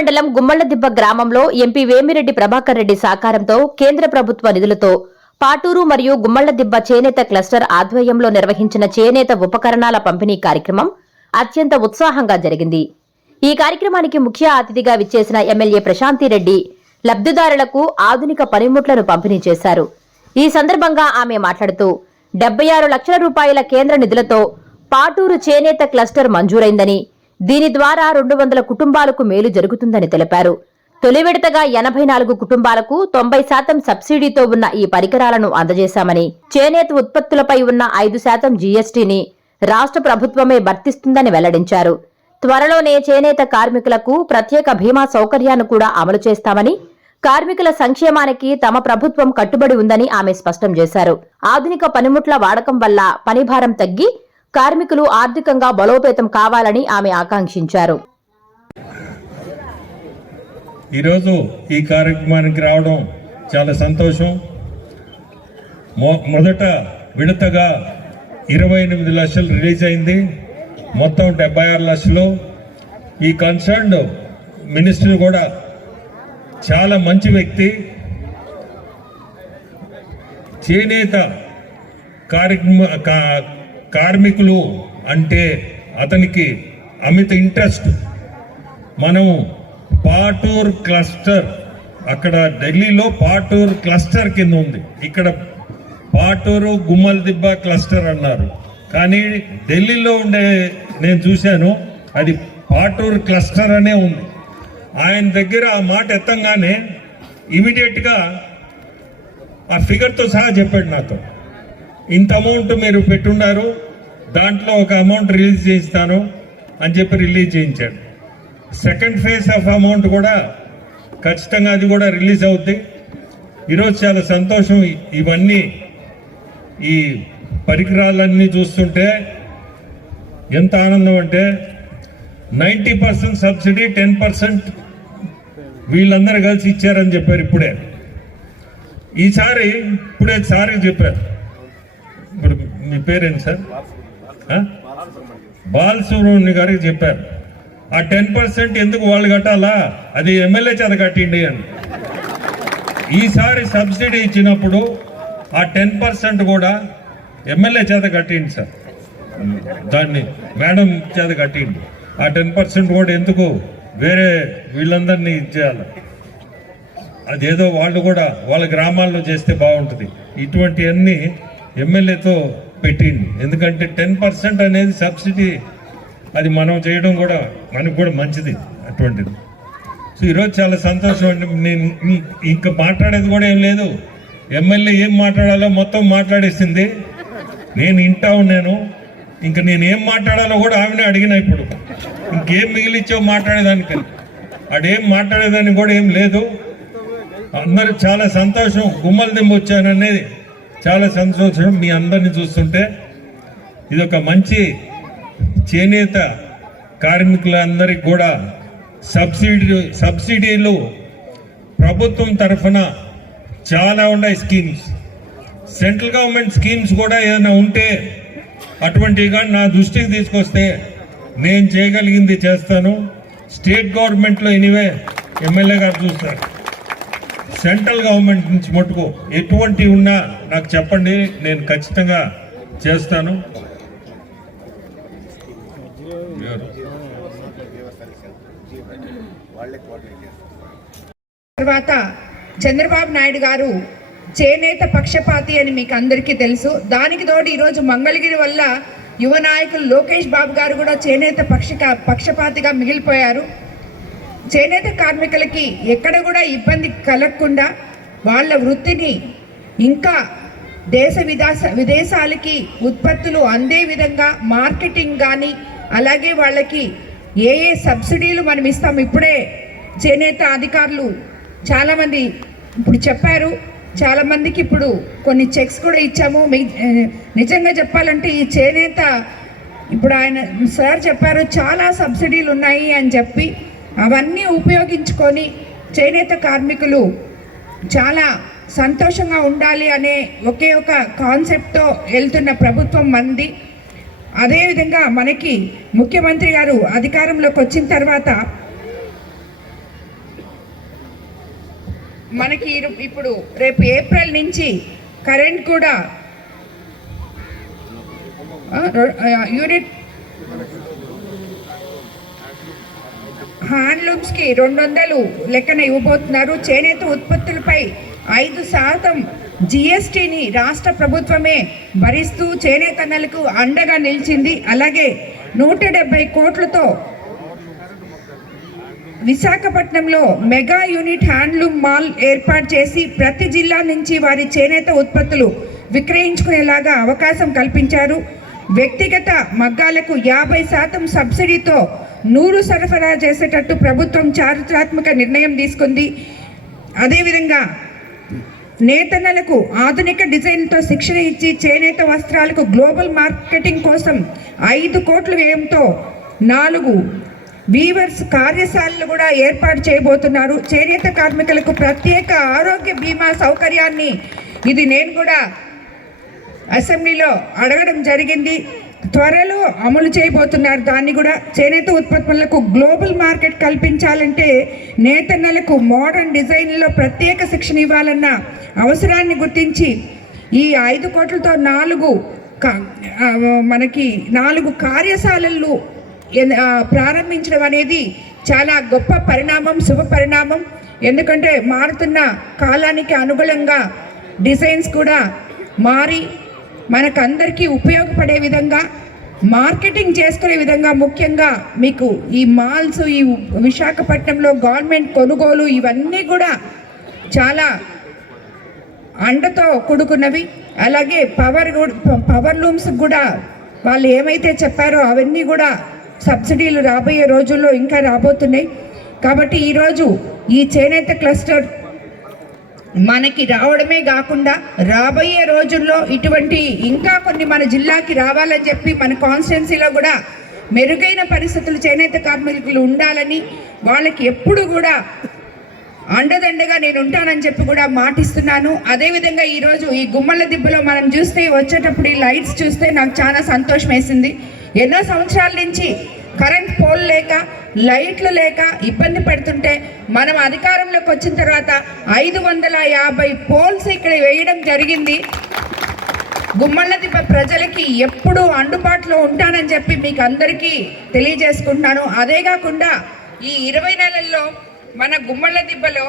మండలం గుమ్మళ్లదిబ్బ గ్రామంలో ఎంపీ వేమిరెడ్డి ప్రభాకర్ రెడ్డి సహకారంతో కేంద్ర ప్రభుత్వ నిధులతో పాటూరు మరియు గుమ్మళ్లదిబ్బ చేనేత క్లస్టర్ ఆధ్వర్యంలో నిర్వహించిన చేనేత ఉపకరణాల పంపిణీ కార్యక్రమం అత్యంత ఉత్సాహంగా జరిగింది. ఈ కార్యక్రమానికి ముఖ్య అతిథిగా విచ్చేసిన ఎమ్మెల్యే ప్రశాంతిరెడ్డి లబ్ధిదారులకు ఆధునిక పనిముట్లను పంపిణీ చేశారు. ఈ సందర్భంగా ఆమె మాట్లాడుతూ 76 లక్షల రూపాయల కేంద్ర నిధులతో పాటూరు చేనేత క్లస్టర్ మంజూరైందని, దీని ద్వారా 200 కుటుంబాలకు మేలు జరుగుతుందని తెలిపారు. తొలి విడతగా 84 కుటుంబాలకు 90% సబ్సిడీతో ఉన్న ఈ పరికరాలను అందజేశామని, చేనేత ఉత్పత్తులపై ఉన్న 5% జీఎస్టీని రాష్ట్ర ప్రభుత్వమే భర్తిస్తుందని వెల్లడించారు. త్వరలోనే చేనేత కార్మికులకు ప్రత్యేక బీమా సౌకర్యాన్ని కూడా అమలు చేస్తామని, కార్మికుల సంక్షేమానికి తమ ప్రభుత్వం కట్టుబడి ఉందని ఆమె స్పష్టం చేశారు. ఆధునిక పనిముట్ల వాడకం వల్ల పనిభారం తగ్గి కార్మికులు ఆర్థికంగా బలోపేతం కావాలని ఆమె ఆకాంక్షించారు. ఈరోజు ఈ కార్యక్రమానికి రావడం చాలా సంతోషం. మొదట విడతగా 28 లక్షలు రిలీజ్ అయింది. మొత్తం 76 లక్షలు. ఈ కన్సర్న్డ్ మినిస్టర్ కూడా చాలా మంచి వ్యక్తి. చేనేత కార్మికులు అంటే అతనికి అమిత ఇంట్రెస్ట్. మనం పాటూర్ క్లస్టర్, అక్కడ ఢిల్లీలో పాటూర్ క్లస్టర్ కింద ఉంది, ఇక్కడ పాటూరు గుమ్మలదిబ్బ క్లస్టర్ అన్నారు. కానీ ఢిల్లీలో ఉండే నేను చూశాను, అది పాటూర్ క్లస్టర్ అనే ఉంది. ఆయన దగ్గర ఆ మాట ఎత్తంగానే ఇమీడియట్గా ఆ ఫిగర్తో సహా చెప్పాడు నాతో, ఇంత అమౌంట్ మీరు పెట్టున్నారు, దాంట్లో ఒక అమౌంట్ రిలీజ్ చేయిస్తాను అని చెప్పి రిలీజ్ చేయించాడు. సెకండ్ ఫేజ్ ఆఫ్ అమౌంట్ కూడా ఖచ్చితంగా అది కూడా రిలీజ్ అవుద్ది. ఈరోజు చాలా సంతోషం. ఇవన్నీ ఈ పరికరాలన్నీ చూస్తుంటే ఎంత ఆనందం అంటే 90% సబ్సిడీ, 10% వీళ్ళందరూ కలిసి ఇచ్చారని చెప్పారు. ఇప్పుడే సార్ చెప్పారు. ఇప్పుడు మీ పేరేంటి సార్? బాలసుబ్రహ్మణ్యం గారికి చెప్పారు. ఆ 10% ఎందుకు వాళ్ళు కట్టాలా, అది ఎమ్మెల్యే చేత కట్టిండి అని. ఈసారి సబ్సిడీ ఇచ్చినప్పుడు ఆ 10% కూడా ఎమ్మెల్యే చేత కట్టింది సార్, దాన్ని మేడం చేత కట్టింది. ఆ 10% కూడా ఎందుకు వేరే వీళ్ళందరినీ ఇచ్చేయాలి, అదేదో వాళ్ళు కూడా వాళ్ళ గ్రామాల్లో చేస్తే బాగుంటుంది. ఇటువంటివన్నీ ఎమ్మెల్యేతో పెట్టింది. ఎందుకంటే 10% అనేది సబ్సిడీ, అది మనం చేయడం కూడా మనకు కూడా మంచిది అటువంటిది. సో ఈరోజు చాలా సంతోషం అండి. నేను ఇంకా మాట్లాడేది కూడా ఏం లేదు. ఎమ్మెల్యే ఏం మాట్లాడాలో మొత్తం మాట్లాడేసింది. నేను వింటా ఉన్నాను. ఇంకా నేను ఏం మాట్లాడాలో కూడా ఆమెనే అడిగిన. ఇప్పుడు ఇంకేం మిగిలిచ్చావు మాట్లాడేదానికి, అడేం మాట్లాడేదానికి కూడా ఏం లేదు. అందరూ చాలా సంతోషం. గుమ్మలదిబ్బ వచ్చాననేది చాలా సంతోషం. మీ అందరిని చూస్తుంటే ఇది ఒక మంచి చేనేత కార్మికులందరికీ కూడా సబ్సిడీలు ప్రభుత్వం తరఫున చాలా ఉన్నాయి స్కీమ్స్. సెంట్రల్ గవర్నమెంట్ స్కీమ్స్ కూడా ఏదైనా ఉంటే అటువంటివి కానీ నా దృష్టికి తీసుకొస్తే నేను చేయగలిగింది చేస్తాను. స్టేట్ గవర్నమెంట్లో ఎనీవే ఎమ్మెల్యే గారు చూస్తారు. సెంట్రల్ గవర్నమెంట్ నుంచి మటుకు ఎటువంటివి ఉన్నా నాకు చెప్పండి, నేను ఖచ్చితంగా చేస్తాను. తర్వాత చంద్రబాబు నాయుడు గారు చేనేత పక్షపాతి అని మీకు అందరికీ తెలుసు. దానికి తోడు ఈరోజు మంగళగిరి వల్ల యువ నాయకులు లోకేష్ బాబు గారు కూడా చేనేత పక్షపాతిగా మిగిలిపోయారు. చేనేత కార్మికులకి ఎక్కడ కూడా ఇబ్బంది కలగకుండా వాళ్ళ వృత్తిని ఇంకా విదేశాలకి ఉత్పత్తులు అందే విధంగా మార్కెటింగ్ కానీ, అలాగే వాళ్ళకి ఏ సబ్సిడీలు మనం ఇస్తాం. ఇప్పుడే చేనేత అధికారులు చాలామంది ఇప్పుడు చెప్పారు. చాలామందికి ఇప్పుడు కొన్ని చెక్స్ కూడా ఇచ్చాము. నిజంగా చెప్పాలంటే ఈ చేనేత ఇప్పుడు ఆయన సార్ చెప్పారు చాలా సబ్సిడీలు ఉన్నాయి అని చెప్పి, అవన్నీ ఉపయోగించుకొని చేనేత కార్మికులు చాలా సంతోషంగా ఉండాలి అనే ఒకే ఒక కాన్సెప్ట్తో వెళ్తున్న ప్రభుత్వం మంది. అదేవిధంగా మనకి ముఖ్యమంత్రి గారు అధికారంలోకి వచ్చిన తర్వాత మనకి ఇప్పుడు రేపు ఏప్రిల్ నుంచి కరెంట్ కూడా యూనిట్ హ్యాండ్లూమ్స్కి 200 లెక్కన ఇవ్వబోతున్నారు. చేనేత ఉత్పత్తులపై 5% జిఎస్టీని రాష్ట్ర ప్రభుత్వమే భరిస్తూ చేనేతన్నలకు అండగా నిలిచింది. అలాగే 170 కోట్లతో విశాఖపట్నంలో మెగా యూనిట్ హ్యాండ్లూమ్ మాల్ ఏర్పాటు చేసి ప్రతి జిల్లా నుంచి వారి చేనేత ఉత్పత్తులు విక్రయించుకునేలాగా అవకాశం కల్పించారు. వ్యక్తిగత మగ్గాలకు 50% సబ్సిడీతో నూలు సరఫరా చేసేటట్టు ప్రభుత్వం చారిత్రాత్మక నిర్ణయం తీసుకుంది. అదేవిధంగా నేతన్నలకు ఆధునిక డిజైన్తో శిక్షణ ఇచ్చి చేనేత వస్త్రాలకు గ్లోబల్ మార్కెటింగ్ కోసం 5 కోట్ల వ్యయంతో 4 వీవర్స్ కార్యశాలలు కూడా ఏర్పాటు చేయబోతున్నారు. చేనేత కార్మికులకు ప్రత్యేక ఆరోగ్య బీమా సౌకర్యాన్ని ఇది నేను కూడా అసెంబ్లీలో అడగడం జరిగింది. త్వరలో అమలు చేయబోతున్నారు. దాన్ని కూడా చేనేత ఉత్పత్తులకు గ్లోబల్ మార్కెట్ కల్పించాలంటే నేతన్నలకు మోడర్న్ డిజైన్లో ప్రత్యేక శిక్షణ ఇవ్వాలన్న అవసరాన్ని గుర్తించి ఈ 5 కోట్లతో 4 కార్యశాలలు ప్రారంభించడం అనేది చాలా గొప్ప పరిణామం, శుభ పరిణామం. ఎందుకంటే మారుతున్న కాలానికి అనుగుణంగా డిజైన్స్ కూడా మారి మనకందరికీ ఉపయోగపడే విధంగా మార్కెటింగ్ చేసుకునే విధంగా, ముఖ్యంగా మీకు ఈ మాల్స్, ఈ విశాఖపట్నంలో గవర్నమెంట్ కొనుగోలు ఇవన్నీ కూడా చాలా అండతో కూడుకున్నవి. అలాగే పవర్ లూమ్స్ కూడా వాళ్ళు ఏమైతే చెప్పారో అవన్నీ కూడా సబ్సిడీలు రాబోయే రోజుల్లో ఇంకా రాబోతున్నాయి. కాబట్టి ఈరోజు ఈ చేనేత క్లస్టర్ మనకి రావడమే కాకుండా రాబోయే రోజుల్లో ఇటువంటి ఇంకా కొన్ని మన జిల్లాకి రావాలని చెప్పి మన కాన్స్టిట్యున్సీలో కూడా మెరుగైన పరిస్థితులు చేనేత కార్మికులు ఉండాలని, వాళ్ళకి ఎప్పుడు కూడా అండదండగా నేను ఉంటానని చెప్పి కూడా మాటిస్తున్నాను. అదేవిధంగా ఈరోజు ఈ గుమ్మల దిబ్బలో మనం చూస్తే వచ్చేటప్పుడు ఈ లైట్స్ చూస్తే నాకు చాలా సంతోషం వేసింది. ఎన్నో సంవత్సరాల నుంచి కరెంట్ పోల్ లేక, లైట్లు లేక ఇబ్బంది పడుతుంటే మనం అధికారంలోకి వచ్చిన తర్వాత 550 పోల్స్ ఇక్కడ వేయడం జరిగింది. గుమ్మళ్ళ దిబ్బ ప్రజలకి ఎప్పుడూ అందుబాటులో ఉంటానని చెప్పి మీకు అందరికీ తెలియజేసుకుంటున్నాను. అదే కాకుండా ఈ 20 నెలల్లో మన గుమ్మళ్ళ దిబ్బలో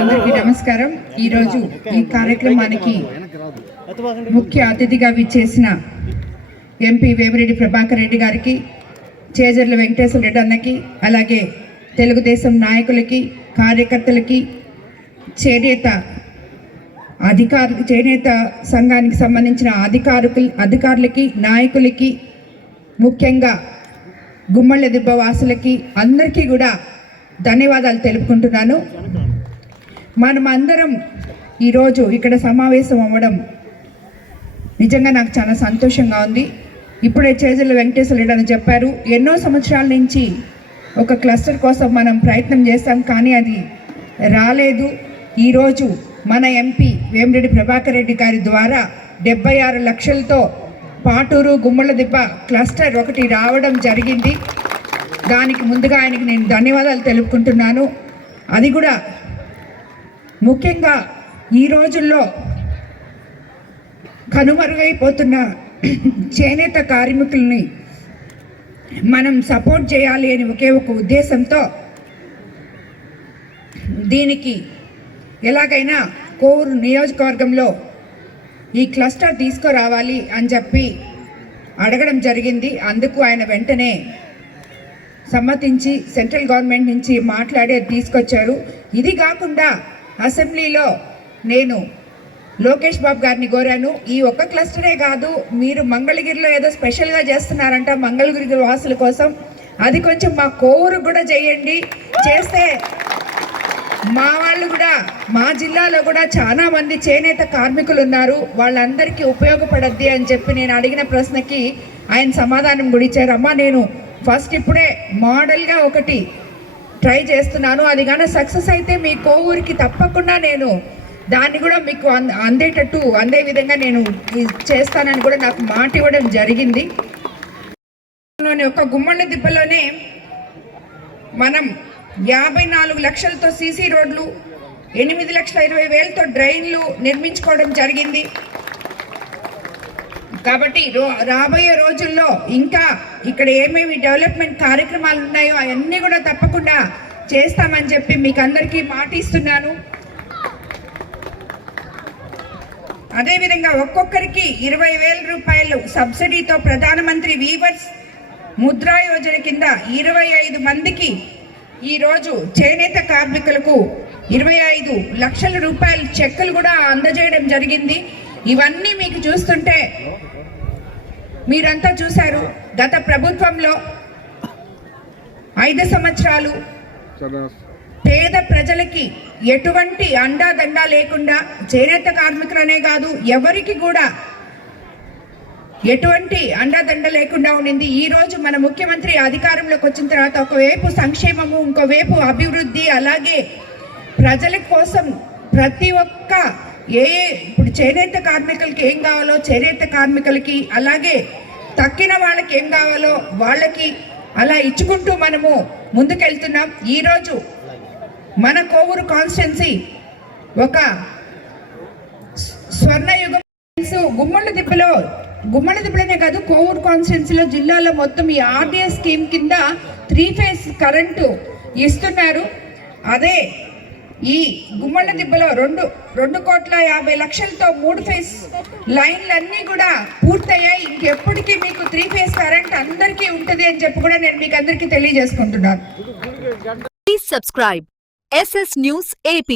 అందరికీ నమస్కారం. ఈరోజు ఈ కార్యక్రమానికి ముఖ్య అతిథిగా విచ్చేసిన ఎంపీ వేమిరెడ్డి ప్రభాకర్ రెడ్డి గారికి, చేజర్ల వెంకటేశ్వర రెడ్డి అన్నకి, అలాగే తెలుగుదేశం నాయకులకి, కార్యకర్తలకి, చేనేత సంఘానికి సంబంధించిన అధికారులకి, నాయకులకి, ముఖ్యంగా గుమ్మళ్ళ దిబ్బ వాసులకి అందరికీ కూడా ధన్యవాదాలు తెలుపుకుంటున్నాను. మనమందరం ఈరోజు ఇక్కడ సమావేశం అవ్వడం నిజంగా నాకు చాలా సంతోషంగా ఉంది. ఇప్పుడే చేజర్ల వెంకటేశ్వర రెడ్డి అని చెప్పారు, ఎన్నో సంవత్సరాల నుంచి ఒక క్లస్టర్ కోసం మనం ప్రయత్నం చేస్తాం, కానీ అది రాలేదు. ఈరోజు మన ఎంపీ వేమిరెడ్డి ప్రభాకర్ రెడ్డి గారి ద్వారా 76 లక్షలతో పాటూరు గుమ్మళ్ళ దిబ్బ క్లస్టర్ ఒకటి రావడం జరిగింది. దానికి ముందుగా ఆయనకి నేను ధన్యవాదాలు తెలుపుకుంటున్నాను. అది కూడా ముఖ్యంగా ఈ రోజుల్లో కనుమరుగైపోతున్న చేనేత కార్మికుల్ని మనం సపోర్ట్ చేయాలి అని ఒకే ఒక ఉద్దేశంతో దీనికి ఎలాగైనా కోవూరు నియోజకవర్గంలో ఈ క్లస్టర్ తీసుకురావాలి అని చెప్పి అడగడం జరిగింది. అందుకు ఆయన వెంటనే సమ్మతించి సెంట్రల్ గవర్నమెంట్ నుంచి మాట్లాడి తీసుకొచ్చారు. ఇది కాకుండా అసెంబ్లీలో నేను లోకేష్ బాబు గారిని కోరాను, ఈ ఒక్క క్లస్టరే కాదు, మీరు మంగళగిరిలో ఏదో స్పెషల్గా చేస్తున్నారంట మంగళగిరి వాసుల కోసం, అది కొంచెం మా కోవూరు కూడా చేయండి. చేస్తే మా వాళ్ళు కూడా, మా జిల్లాలో కూడా చాలా మంది చేనేత కార్మికులు ఉన్నారు, వాళ్ళందరికీ ఉపయోగపడద్ది అని చెప్పి నేను అడిగిన ప్రశ్నకి ఆయన సమాధానం కూడా ఇచ్చారు. అమ్మా, నేను ఫస్ట్ ఇప్పుడే మోడల్గా ఒకటి ట్రై చేస్తున్నాను, అది కానీ సక్సెస్ అయితే మీ కోవూరికి తప్పకుండా నేను దాన్ని కూడా మీకు అందే విధంగా నేను చేస్తానని కూడా నాకు మాట ఇవ్వడం జరిగింది. ఒక గుమ్మళ్ళ దిబ్బలోనే మనం 54 లక్షలతో సీసీ రోడ్లు, 8,20,000తో డ్రైన్లు నిర్మించుకోవడం జరిగింది. కాబట్టి రాబోయే రోజుల్లో ఇంకా ఇక్కడ ఏమేమి డెవలప్మెంట్ కార్యక్రమాలు ఉన్నాయో అవన్నీ కూడా తప్పకుండా చేస్తామని చెప్పి మీకు అందరికీ మాట ఇస్తున్నాను. అదేవిధంగా ఒక్కొక్కరికి 20,000 రూపాయలు సబ్సిడీతో ప్రధానమంత్రి వీవర్స్ ముద్రా యోజన కింద 25 మందికి ఈరోజు చేనేత కార్మికులకు 25 లక్షల రూపాయల చెక్కులు కూడా అందజేయడం జరిగింది. ఇవన్నీ మీకు చూస్తుంటే మీరంతా చూశారు. గత ప్రభుత్వంలో 5 సంవత్సరాలు పేద ప్రజలకి ఎటువంటి అండాదండా లేకుండా, చేనేత కార్మికులనే కాదు ఎవరికి కూడా ఎటువంటి అండాదండ లేకుండా ఉండింది. ఈ రోజు మన ముఖ్యమంత్రి అధికారంలోకి వచ్చిన తర్వాత ఒకవైపు సంక్షేమము, ఇంకోవైపు అభివృద్ధి, అలాగే ప్రజల కోసం ప్రతి ఒక్క ఇప్పుడు చేనేత కార్మికులకి ఏం కావాలో చేనేత కార్మికులకి, అలాగే తక్కిన వాళ్ళకి ఏం కావాలో వాళ్ళకి అలా ఇచ్చుకుంటూ మనము ముందుకెళ్తున్నాం. ఈరోజు మన కోవూరు కాన్స్టిట్యున్సీ ఒక స్వర్ణయుగం. గుమ్మళ్ళ దిబ్బలోనే కాదు, కోవూరు కాన్స్టిట్యున్సీలో జిల్లాలో మొత్తం ఈ ఆర్డిఎస్ స్కీమ్ కింద 3 ఫేజ్ కరెంటు ఇస్తున్నారు. అదే ఈ గుమ్మళ్ళ దిబ్బలో 2,50,00,000తో 3 ఫేజ్ లైన్లన్నీ కూడా పూర్తయ్యాయి. ఇంకెప్పటికీ మీకు 3 ఫేజ్ కరెంట్ అందరికీ ఉంటుంది అని చెప్పి కూడా నేను మీకు అందరికీ తెలియజేసుకుంటున్నాను. Please subscribe SS News AP.